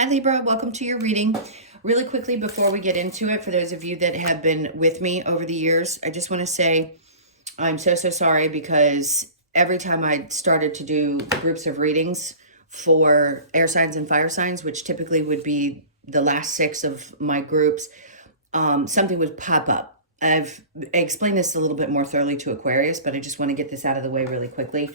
Hi Libra, welcome to your reading. Really quickly before we get into it, for those of you that have been with me over the years, I just want to say I'm so sorry because every time I started to do groups of readings for air signs and fire signs, which typically would be the last 6 of my groups, something would pop up. I explained this a little bit more thoroughly to Aquarius, but I just want to get this out of the way really quickly.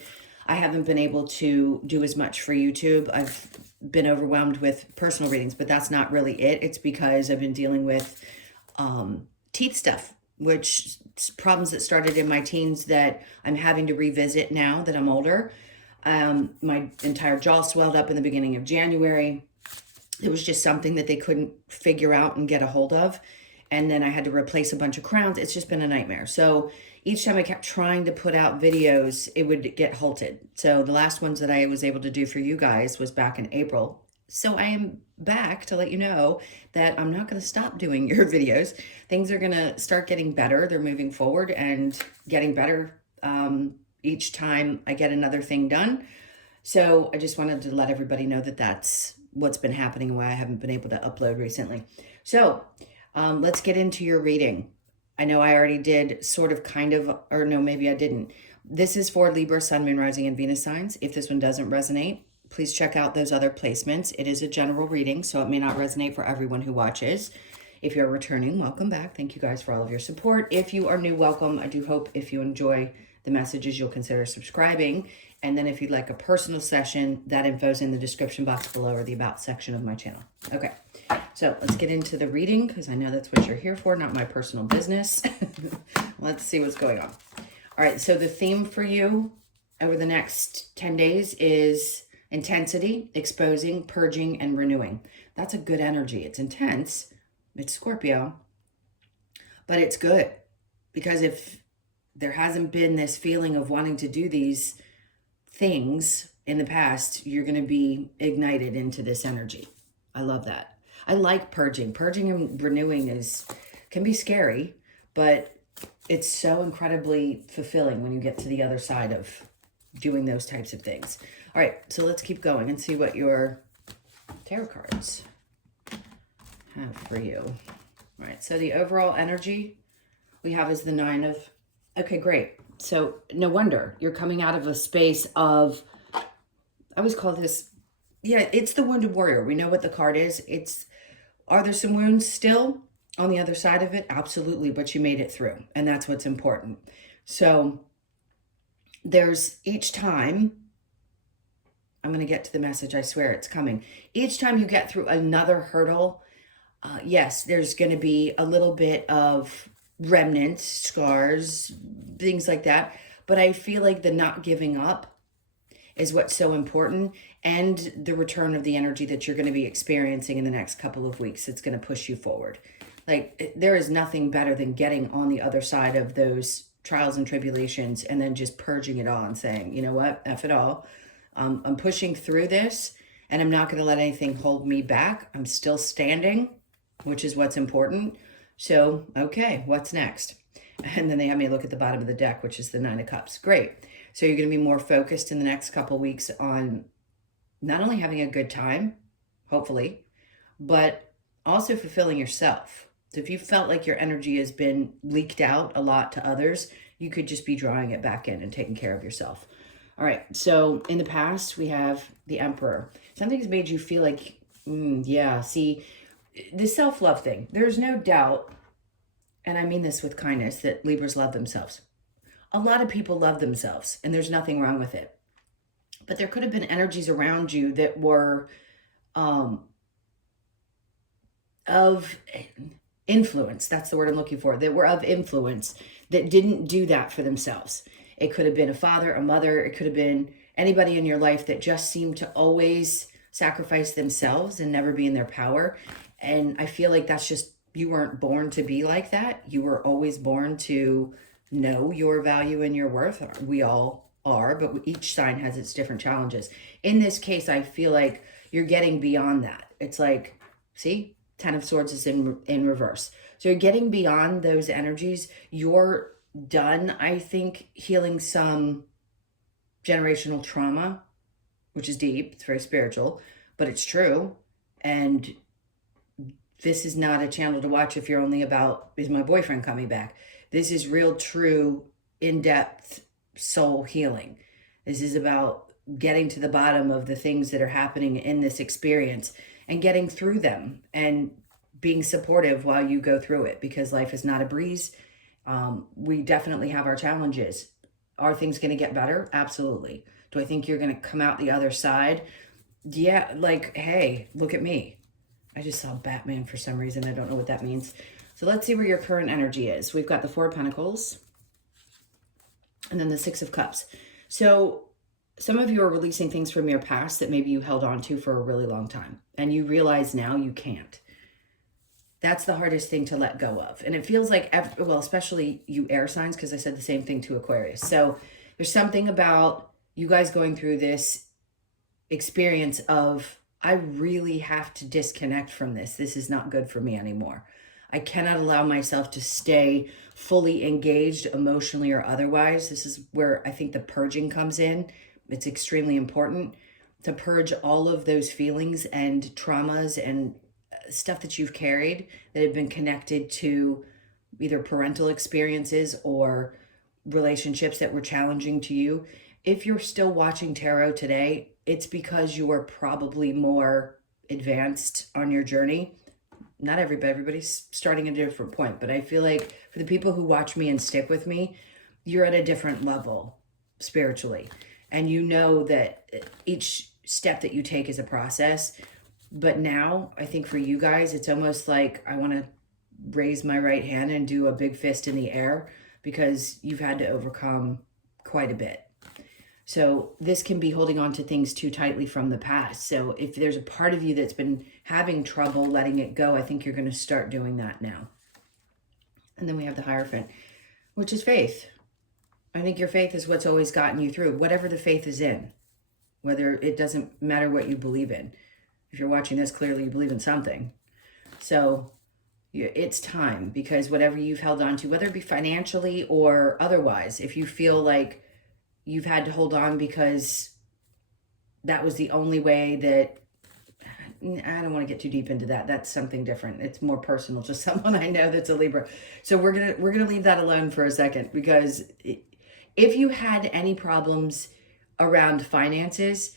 I haven't been able to do as much for YouTube. I've been overwhelmed with personal readings, but that's not really it. It's because I've been dealing with teeth stuff, which problems that started in my teens that I'm having to revisit now that I'm older. My entire jaw swelled up in the beginning of January. It was just something that they couldn't figure out and get a hold of. And then I had to replace a bunch of crowns. It's just been a nightmare. So each time I kept trying to put out videos, it would get halted. So the last ones that I was able to do for you guys was back in April. So I am back to let you know that I'm not going to stop doing your videos. Things are going to start getting better. They're moving forward and getting better each time I get another thing done. So I just wanted to let everybody know that that's what's been happening and why I haven't been able to upload recently. So let's get into your reading. I know I already did sort of kind of, or no, maybe I didn't. This is for Libra, Sun, Moon, Rising, and Venus signs. If this one doesn't resonate, please check out those other placements. It is a general reading, so it may not resonate for everyone who watches. If you're returning, welcome back. Thank you guys for all of your support. If you are new, welcome. I do hope if you enjoy the messages, you'll consider subscribing. And then if you'd like a personal session, that info's in the description box below or the About section of my channel. Okay, so let's get into the reading because I know that's what you're here for, not my personal business. Let's see what's going on. All right, so the theme for you over the next 10 days is intensity, exposing, purging, and renewing. That's a good energy. It's intense. It's Scorpio, but it's good because if there hasn't been this feeling of wanting to do these things in the past, you're going to be ignited into this energy. I love that. I like purging. Purging and renewing can be scary, but it's so incredibly fulfilling when you get to the other side of doing those types of things. All right, so let's keep going and see what your tarot cards have for you. All right, so the overall energy we have is the 9 of... Okay, great. So no wonder you're coming out of a space of... I always call this... Yeah, it's the wounded warrior. We know what the card is. Are there some wounds still on the other side of it? Absolutely, but you made it through, and that's what's important. So there's each time... I'm going to get to the message. I swear it's coming. Each time you get through another hurdle, yes, there's going to be a little bit of remnants, scars, things like that. But I feel like the not giving up is what's so important, and the return of the energy that you're going to be experiencing in the next couple of weeks. It's going to push you forward. Like, there is nothing better than getting on the other side of those trials and tribulations and then just purging it all and saying, you know what, F it all. I'm pushing through this, and I'm not going to let anything hold me back. I'm still standing, which is what's important. So, okay, what's next? And then they have me look at the bottom of the deck, which is the 9 of Cups. Great. So you're going to be more focused in the next couple of weeks on not only having a good time, hopefully, but also fulfilling yourself. So if you felt like your energy has been leaked out a lot to others, you could just be drawing it back in and taking care of yourself. All right, so in the past, we have the Emperor. Something's made you feel like, yeah, see, the self-love thing. There's no doubt, and I mean this with kindness, that Libras love themselves. A lot of people love themselves, and there's nothing wrong with it. But there could have been energies around you that were of influence. That's the word I'm looking for. That were of influence, that didn't do that for themselves. It could have been a father, a mother. It could have been anybody in your life that just seemed to always sacrifice themselves and never be in their power. And I feel like that's just, you weren't born to be like that. You were always born to know your value and your worth. We all are, but each sign has its different challenges. In this case, I feel like you're getting beyond that. It's like, see, 10 of Swords is in reverse. So you're getting beyond those energies. You're done, I think, healing some generational trauma, which is deep. It's very spiritual, but it's true. And this is not a channel to watch if you're only about, is my boyfriend coming back? This is real, true, in-depth soul healing. This is about getting to the bottom of the things that are happening in this experience and getting through them and being supportive while you go through it, because life is not a breeze. We definitely have our challenges. Are things going to get better? Absolutely. Do I think you're going to come out the other side? Yeah, like, hey, look at me. I just saw Batman for some reason. I don't know what that means. So let's see where your current energy is. We've got the Four of Pentacles and then the Six of Cups. So some of you are releasing things from your past that maybe you held on to for a really long time, and you realize now you can't. That's the hardest thing to let go of. And it feels like, well, especially you air signs, because I said the same thing to Aquarius. So there's something about you guys going through this experience of, I really have to disconnect from this. This is not good for me anymore. I cannot allow myself to stay fully engaged emotionally or otherwise. This is where I think the purging comes in. It's extremely important to purge all of those feelings and traumas and stuff that you've carried that have been connected to either parental experiences or relationships that were challenging to you. If you're still watching tarot today, it's because you are probably more advanced on your journey. Not everybody's starting at a different point, but I feel like for the people who watch me and stick with me, you're at a different level spiritually. And you know that each step that you take is a process. But now, I think for you guys, it's almost like I want to raise my right hand and do a big fist in the air, because you've had to overcome quite a bit. So this can be holding on to things too tightly from the past. So if there's a part of you that's been having trouble letting it go, I think you're going to start doing that now. And then we have the Hierophant, which is faith. I think your faith is what's always gotten you through, whatever the faith is in, whether it doesn't matter what you believe in. If you're watching this, clearly you believe in something. So it's time, because whatever you've held on to, whether it be financially or otherwise, if you feel like you've had to hold on because that was the only way that, I don't want to get too deep into that. That's something different. It's more personal, just someone I know that's a Libra. So we're going to leave that alone for a second, because if you had any problems around finances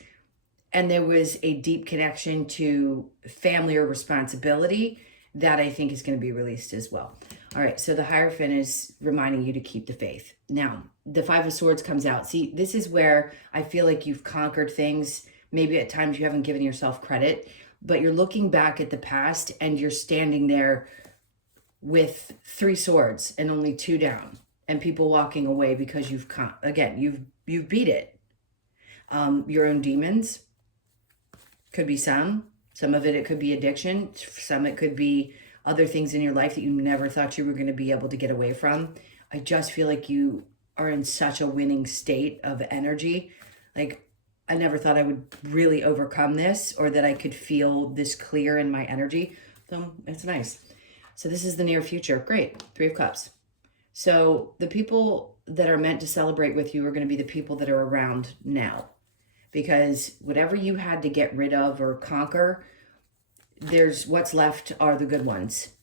and there was a deep connection to family or responsibility, that I think is going to be released as well. All right, so the Hierophant is reminding you to keep the faith. Now, the Five of Swords comes out. See, this is where I feel like you've conquered things. Maybe at times you haven't given yourself credit, but you're looking back at the past and you're standing there with 3 swords and only 2 down, and people walking away because you've beat it. Your own demons could be some of it could be addiction, some it could be other things in your life that you never thought you were going to be able to get away from. I just feel like you are in such a winning state of energy. Like, I never thought I would really overcome this, or that I could feel this clear in my energy. So it's nice. So this is the near future. Great. 3 of Cups. So the people that are meant to celebrate with you are going to be the people that are around now, because whatever you had to get rid of or conquer, there's what's left are the good ones.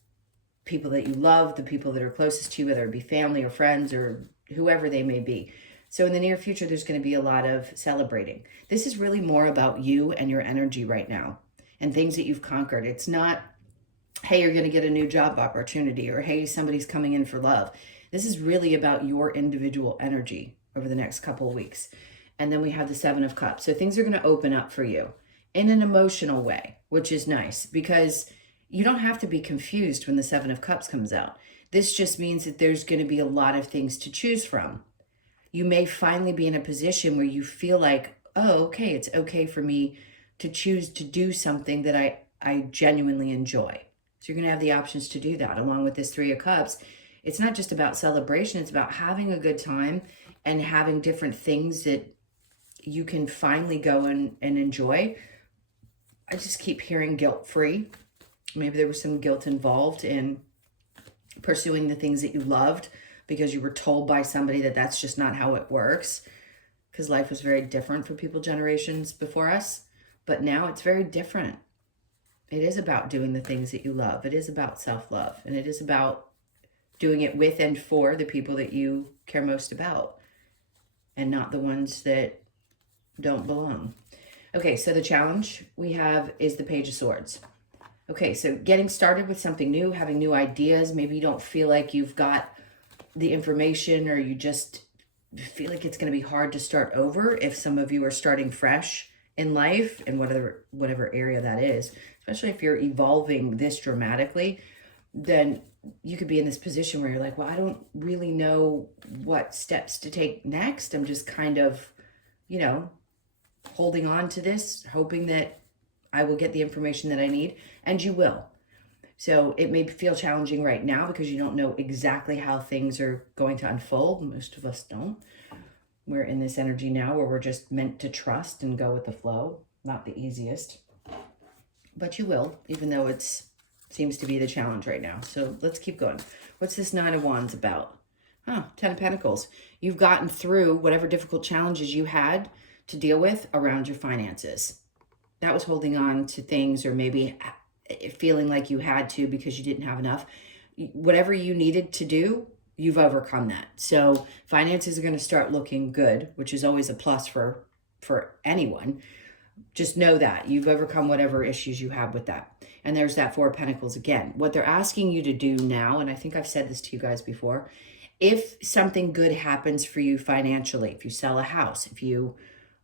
People that you love, the people that are closest to you, whether it be family or friends or whoever they may be. So in the near future, there's going to be a lot of celebrating. This is really more about you and your energy right now and things that you've conquered. It's not, hey, you're going to get a new job opportunity, or hey, somebody's coming in for love. This is really about your individual energy over the next couple of weeks. And then we have the 7 of Cups. So things are going to open up for you in an emotional way, which is nice, because you don't have to be confused when the 7 of Cups comes out. This just means that there's going to be a lot of things to choose from. You may finally be in a position where you feel like, oh, okay, it's okay for me to choose to do something that I genuinely enjoy. So you're going to have the options to do that. Along with this 3 of Cups, it's not just about celebration. It's about having a good time and having different things that you can finally go and enjoy. I just keep hearing guilt-free. Maybe there was some guilt involved in pursuing the things that you loved because you were told by somebody that that's just not how it works, because life was very different for people generations before us. But now it's very different. It is about doing the things that you love. It is about self-love. And it is about doing it with and for the people that you care most about, and not the ones that don't belong. Okay, so the challenge we have is the Page of Swords. Okay, so getting started with something new, having new ideas. Maybe you don't feel like you've got the information, or you just feel like it's going to be hard to start over. If some of you are starting fresh in life, in whatever area that is, especially if you're evolving this dramatically, then you could be in this position where you're like, well, I don't really know what steps to take next. I'm just kind of, you know, holding on to this, hoping that I will get the information that I need, and you will. So it may feel challenging right now because you don't know exactly how things are going to unfold. Most of us don't. We're in this energy now where we're just meant to trust and go with the flow. Not the easiest, but you will, even though it seems to be the challenge right now. So let's keep going. What's this Nine of Wands about? Ten of Pentacles. You've gotten through whatever difficult challenges you had to deal with around your finances. That was holding on to things, or maybe feeling like you had to because you didn't have enough. Whatever you needed to do, you've overcome that. So finances are going to start looking good, which is always a plus for anyone. Just know that you've overcome whatever issues you have with that. And there's that Four of Pentacles again. What they're asking you to do now, and I think I've said this to you guys before, if something good happens for you financially, if you sell a house, if you,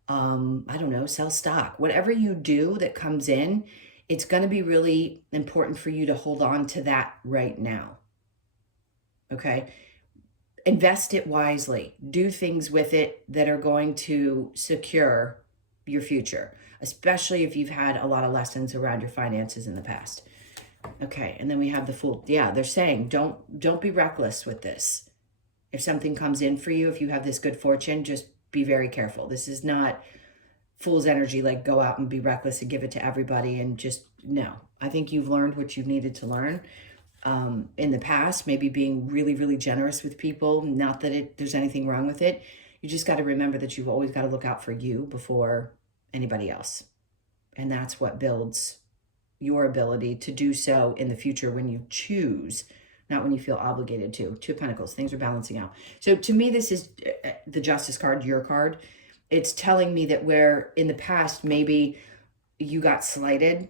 I don't know, sell stock, whatever you do that comes in, it's going to be really important for you to hold on to that right now. Okay? Invest it wisely. Do things with it that are going to secure your future, especially if you've had a lot of lessons around your finances in the past. Okay, and then we have the Fool. Yeah, they're saying don't be reckless with this. If something comes in for you, if you have this good fortune, just be very careful. This is not Fool's energy, like go out and be reckless and give it to everybody and just, no. I think you've learned what you've needed to learn in the past, maybe being really, really generous with people. Not that there's anything wrong with it. You just got to remember that you've always got to look out for you before anybody else. And that's what builds your ability to do so in the future when you choose, not when you feel obligated to. Two of Pentacles, things are balancing out. So to me, this is the Justice card, your card. It's telling me that where in the past, maybe you got slighted,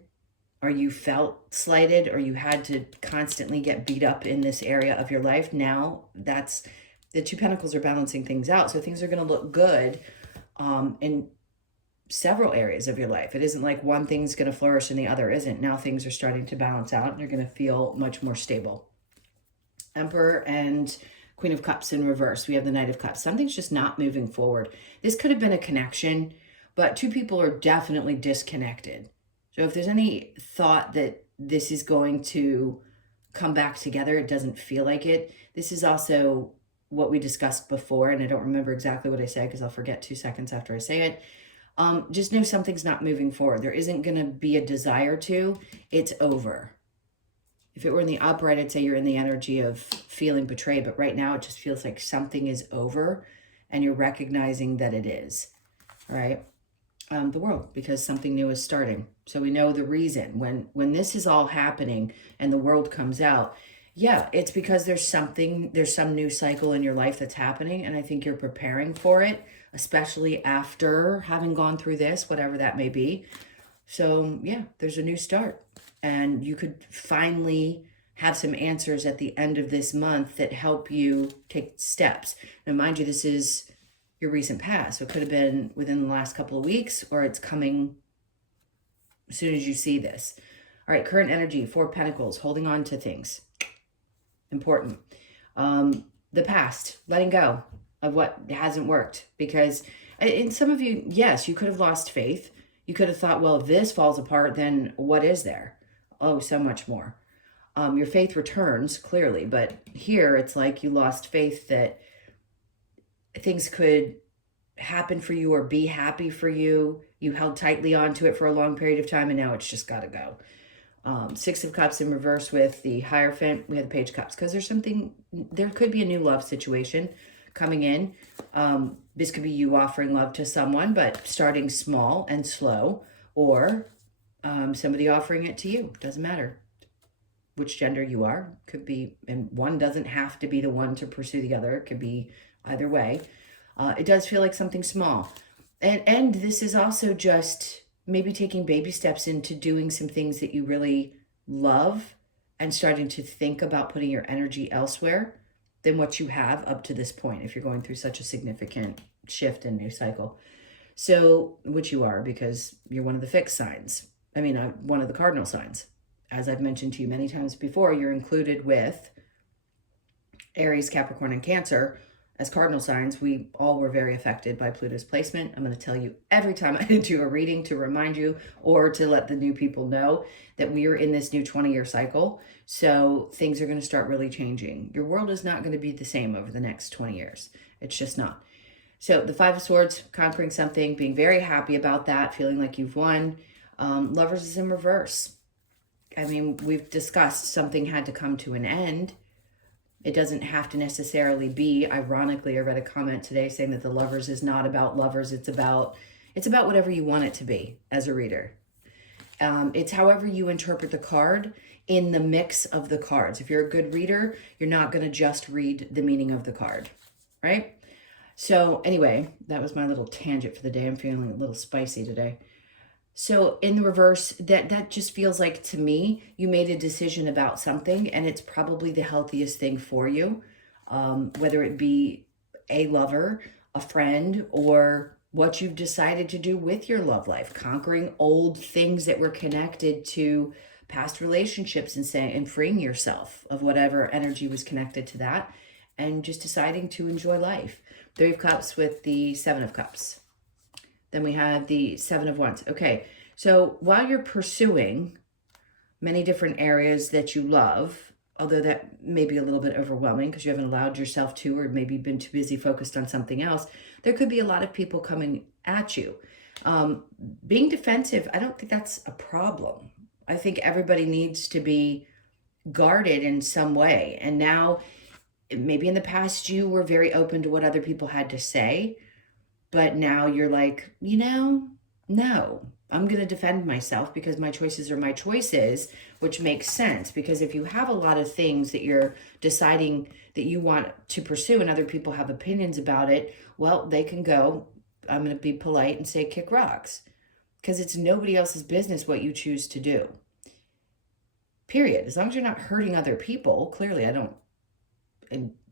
or you felt slighted, or you had to constantly get beat up in this area of your life. Now that's the Two Pentacles are balancing things out. So things are going to look good in several areas of your life. It isn't like one thing's going to flourish and the other isn't. Now things are starting to balance out and you're going to feel much more stable. Emperor and Queen of Cups in reverse. We have the Knight of Cups. Something's just not moving forward. This could have been a connection, but two people are definitely disconnected. So if there's any thought that this is going to come back together, it doesn't feel like it. This is also what we discussed before, and I don't remember exactly what I said because I'll forget 2 seconds after I say it. Just know something's not moving forward. There isn't going to be a desire to. It's over. If it were in the upright, I'd say you're in the energy of feeling betrayed. But right now, it just feels like something is over and you're recognizing that it is. All right? The World, because something new is starting. So we know the reason. When this is all happening and the World comes out, yeah, it's because there's some new cycle in your life that's happening. And I think you're preparing for it, especially after having gone through this, whatever that may be. So yeah, there's a new start. And you could finally have some answers at the end of this month that help you take steps. Now, mind you, this is your recent past. So it could have been within the last couple of weeks, or it's coming as soon as you see this. All right, current energy, Four of Pentacles, holding on to things. Important. The past, letting go of what hasn't worked. Because in some of you, yes, you could have lost faith. You could have thought, well, if this falls apart, then what is there? Oh, so much more. Your faith returns, clearly. But here, it's like you lost faith that things could happen for you or be happy for you. You held tightly onto it for a long period of time, and now it's just got to go. Six of Cups in reverse with the Hierophant. We have the Page of Cups. Because there could be a new love situation coming in. This could be you offering love to someone, but starting small and slow. Or somebody offering it to you. Doesn't matter which gender you are. Could be, and one doesn't have to be the one to pursue the other. It could be either way. It does feel like something small. And this is also just maybe taking baby steps into doing some things that you really love and starting to think about putting your energy elsewhere than what you have up to this point if you're going through such a significant shift and new cycle. So, which you are, because you're one of the fixed signs. I mean, one of the cardinal signs. As I've mentioned to you many times before, you're included with Aries, Capricorn, and Cancer as cardinal signs. We all were very affected by Pluto's placement. I'm going to tell you every time I do a reading to remind you or to let the new people know that we are in this new 20-year cycle. So things are going to start really changing. Your world is not going to be the same over the next 20 years. It's just not. So the Five of Swords, conquering something, being very happy about that, feeling like you've won. Lovers is in reverse. I mean, we've discussed something had to come to an end. It doesn't have to necessarily be. Ironically, I read a comment today saying that the Lovers is not about lovers. It's about whatever you want it to be as a reader. It's however you interpret the card in the mix of the cards. If you're a good reader, you're not going to just read the meaning of the card, right? So anyway, that was my little tangent for the day. I'm feeling a little spicy today. So in the reverse, that just feels like, to me, you made a decision about something and it's probably the healthiest thing for you, whether it be a lover, a friend, or what you've decided to do with your love life, conquering old things that were connected to past relationships and freeing yourself of whatever energy was connected to that, and just deciding to enjoy life. Three of Cups with the Seven of Cups. Then we had the Seven of Wands. Okay, so while you're pursuing many different areas that you love, although that may be a little bit overwhelming because you haven't allowed yourself to, or maybe been too busy focused on something else, there could be a lot of people coming at you. Being defensive, I don't think that's a problem. I think everybody needs to be guarded in some way. And now, maybe in the past you were very open to what other people had to say, but now you're like, no, I'm going to defend myself because my choices are my choices, which makes sense. Because if you have a lot of things that you're deciding that you want to pursue and other people have opinions about it, well, they can go, I'm going to be polite and say, kick rocks. Because it's nobody else's business what you choose to do. Period. As long as you're not hurting other people. Clearly, I don't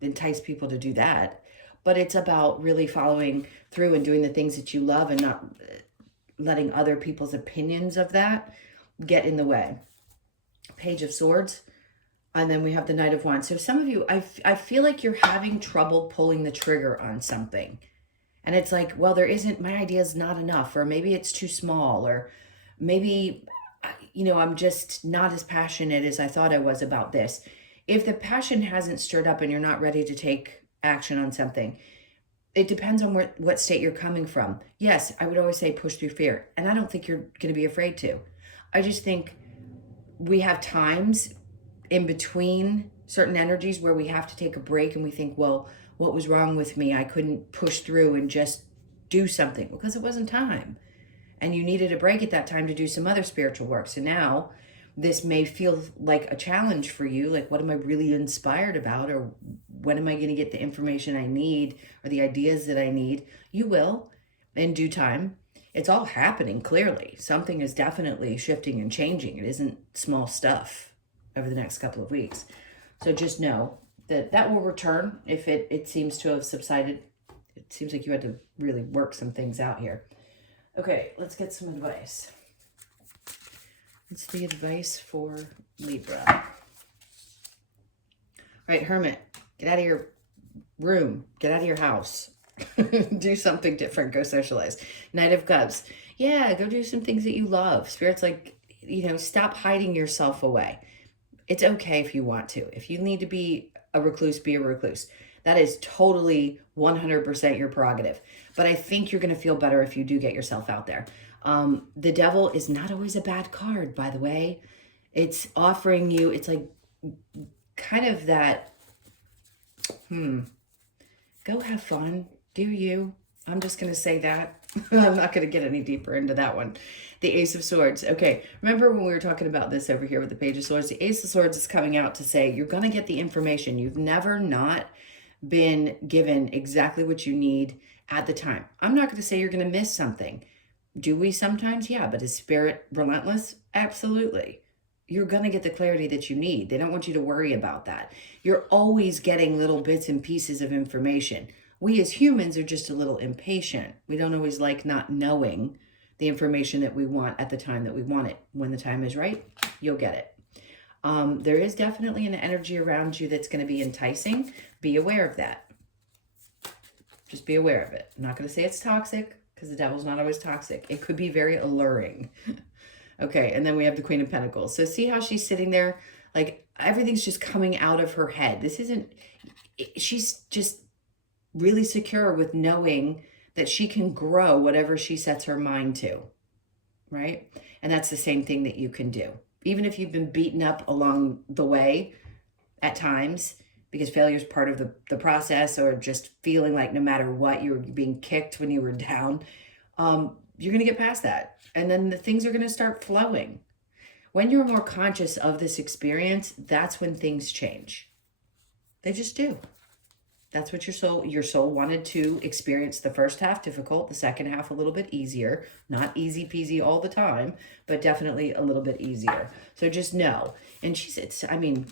entice people to do that. But it's about really following through and doing the things that you love and not letting other people's opinions of that get in the way. Page of Swords. And then we have the Knight of Wands. So some of you, I feel like you're having trouble pulling the trigger on something. And it's like, well, my idea is not enough. Or maybe it's too small. Or maybe, I'm just not as passionate as I thought I was about this. If the passion hasn't stirred up and you're not ready to take action on something, it depends on what state you're coming from. Yes, I would always say push through fear. And I don't think you're going to be afraid to. I just think we have times in between certain energies where we have to take a break and we think, well, what was wrong with me? I couldn't push through and just do something because it wasn't time. And you needed a break at that time to do some other spiritual work. So now this may feel like a challenge for you. Like, what am I really inspired about? Or when am I going to get the information I need or the ideas that I need? You will in due time. It's all happening clearly. Something is definitely shifting and changing. It isn't small stuff over the next couple of weeks. So just know that will return if it seems to have subsided. It seems like you had to really work some things out here. Okay, let's get some advice. What's the advice for Libra? All right, Hermit, get out of your room. Get out of your house. Do something different. Go socialize. Knight of Cups. Yeah, go do some things that you love. Spirit's like, stop hiding yourself away. It's okay if you want to. If you need to be a recluse, be a recluse. That is totally 100% your prerogative. But I think you're going to feel better if you do get yourself out there. The Devil is not always a bad card, by the way. It's offering you, it's like kind of that, go have fun. Do you? I'm just going to say that. I'm not going to get any deeper into that one. The Ace of Swords. Okay, remember when we were talking about this over here with the Page of Swords? The Ace of Swords is coming out to say you're going to get the information. You've never not been given exactly what you need at the time. I'm not going to say you're going to miss something. Do we sometimes? Yeah, but is Spirit relentless? Absolutely. You're going to get the clarity that you need. They don't want you to worry about that. You're always getting little bits and pieces of information. We as humans are just a little impatient. We don't always like not knowing the information that we want at the time that we want it. When the time is right, you'll get it. There is definitely an energy around you that's going to be enticing. Be aware of that. Just be aware of it. I'm not going to say it's toxic because the devil's not always toxic. It could be very alluring. Okay, and then we have the Queen of Pentacles. So see how she's sitting there? Like everything's just coming out of her head. This isn't, she's just really secure with knowing that she can grow whatever she sets her mind to, right? And that's the same thing that you can do. Even if you've been beaten up along the way at times, because failure is part of the process, or just feeling like no matter what, you were being kicked when you were down, you're going to get past that. And then the things are going to start flowing. When you're more conscious of this experience, that's when things change. They just do. That's what your soul wanted to experience. The first half difficult, the second half a little bit easier. Not easy peasy all the time, but definitely a little bit easier. So just know. And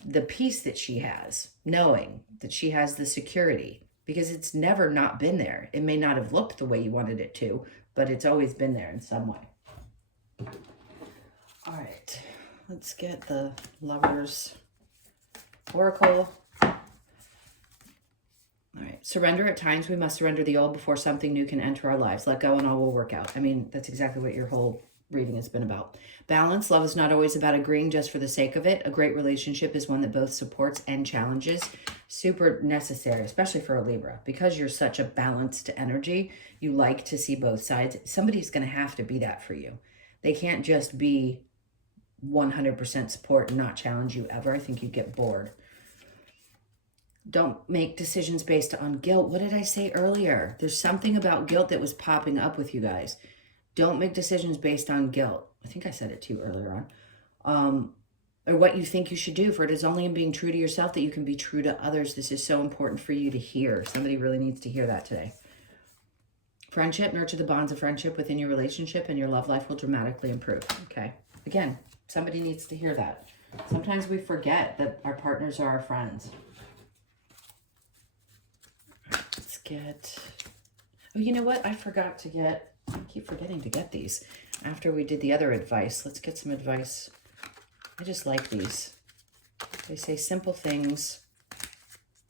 the peace that she has, knowing that she has the security, because it's never not been there. It may not have looked the way you wanted it to, but it's always been there in some way. All right, let's get the Lovers Oracle. All right, surrender. At times we must surrender the old before something new can enter our lives. Let go and all will work out. I mean, that's exactly what your whole reading has been about. Balance. Love is not always about agreeing just for the sake of it. A great relationship is one that both supports and challenges. Super necessary, especially for a Libra. Because you're such a balanced energy, you like to see both sides. Somebody's going to have to be that for you. They can't just be 100% support and not challenge you ever. I think you'd get bored. Don't make decisions based on guilt. What did I say earlier? There's something about guilt that was popping up with you guys. Don't make decisions based on guilt. I think I said it too earlier on. Or what you think you should do. For it is only in being true to yourself that you can be true to others. This is so important for you to hear. Somebody really needs to hear that today. Friendship. Nurture the bonds of friendship within your relationship and your love life will dramatically improve. Okay. Again, somebody needs to hear that. Sometimes we forget that our partners are our friends. Let's get, oh, you know what? I keep forgetting to get these after we did the other advice. Let's get some advice. I just like these. They say simple things,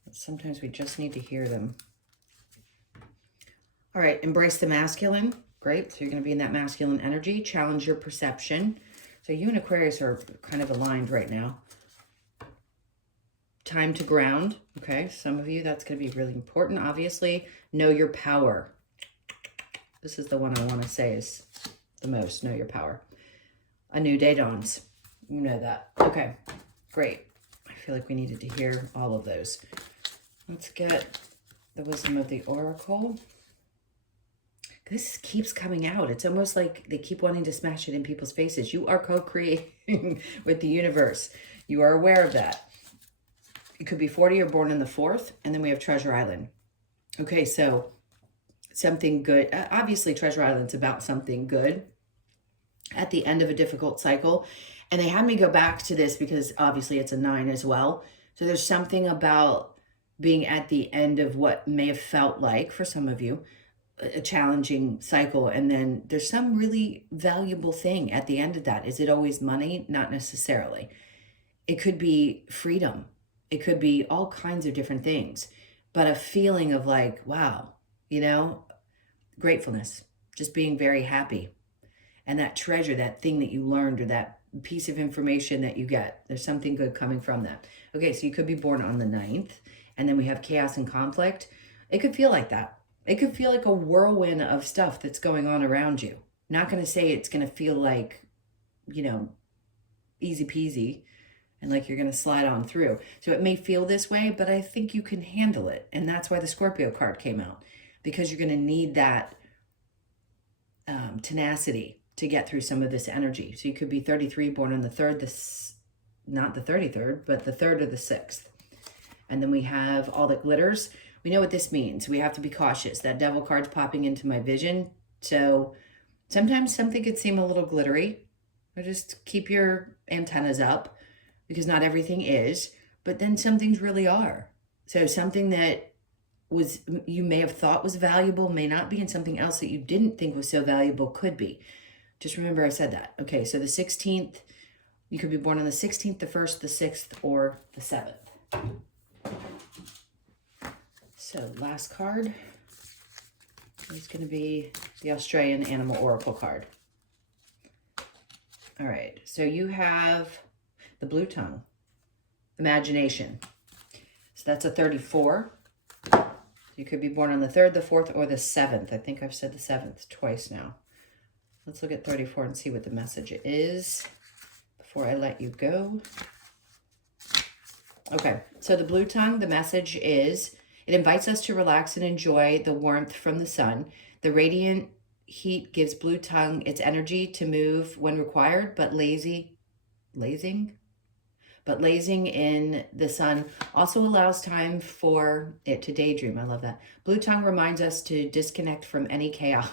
but sometimes we just need to hear them. All right, embrace the masculine. Great, so you're going to be in that masculine energy. Challenge your perception. So you and Aquarius are kind of aligned right now. Time to ground. Okay, some of you, that's going to be really important, obviously. Know your power. This is the one I want to say is the most. Know your power. A new day dawns. You know that. Okay, great. I feel like we needed to hear all of those. Let's get the wisdom of the Oracle. This keeps coming out. It's almost like they keep wanting to smash it in people's faces. You are co-creating with the universe. You are aware of that. It could be 40 or born in the 4th. And then we have Treasure Island. Okay, so something good. Obviously, Treasure Island's about something good at the end of a difficult cycle. And they had me go back to this because obviously it's a 9 as well. So there's something about being at the end of what may have felt like, for some of you, a challenging cycle. And then there's some really valuable thing at the end of that. Is it always money? Not necessarily. It could be freedom. It could be all kinds of different things, but a feeling of like, wow, you know, gratefulness, just being very happy. And that treasure, that thing that you learned or that piece of information that you get, there's something good coming from that. Okay, so you could be born on the 9th, and then we have chaos and conflict. It could feel like that. It could feel like a whirlwind of stuff that's going on around you. Not going to say it's going to feel like, you know, easy peasy and like you're going to slide on through. So it may feel this way, but I think you can handle it. And that's why the Scorpio card came out, because you're going to need that tenacity to get through some of this energy. So you could be 33, born on the 3rd, not the 33rd, but the 3rd or the 6th. And then we have all that glitters. We know what this means. We have to be cautious. That devil card's popping into my vision. So sometimes something could seem a little glittery. Or just keep your antennas up, because not everything is, but then some things really are. So something that you may have thought was valuable may not be, and something else that you didn't think was so valuable could be. Just remember I said that. Okay, so the 16th, you could be born on the 16th, the 1st, the 6th, or the 7th. So last card is going to be the Australian Animal Oracle card. All right, so you have the blue tongue, imagination. So that's a 34. You could be born on the 3rd, the 4th, or the 7th. I think I've said the 7th twice now. Let's look at 34 and see what the message is before I let you go. Okay, so the blue tongue, the message is, it invites us to relax and enjoy the warmth from the sun. The radiant heat gives blue tongue its energy to move when required, but lazing in the sun also allows time for it to daydream. I love that. Blue tongue reminds us to disconnect from any chaos.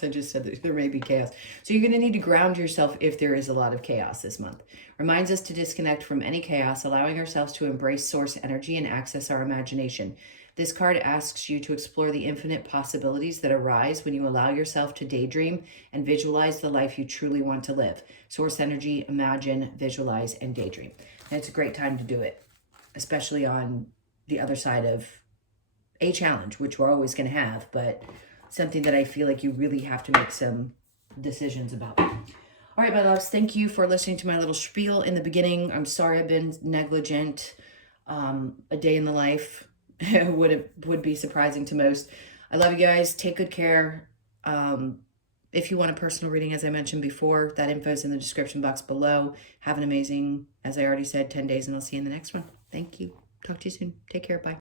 I just said that there may be chaos. So you're going to need to ground yourself if there is a lot of chaos this month. Reminds us to disconnect from any chaos, allowing ourselves to embrace source energy and access our imagination. This card asks you to explore the infinite possibilities that arise when you allow yourself to daydream and visualize the life you truly want to live. Source energy, imagine, visualize, and daydream. And it's a great time to do it, especially on the other side of a challenge, which we're always going to have, but something that I feel like you really have to make some decisions about. All right, my loves, thank you for listening to my little spiel in the beginning. I'm sorry I've been negligent. A day in the life would be surprising to most. I love you guys. Take good care. If you want a personal reading, as I mentioned before, that info is in the description box below. Have an amazing, as I already said, 10 days, and I'll see you in the next one. Thank you. Talk to you soon. Take care. Bye.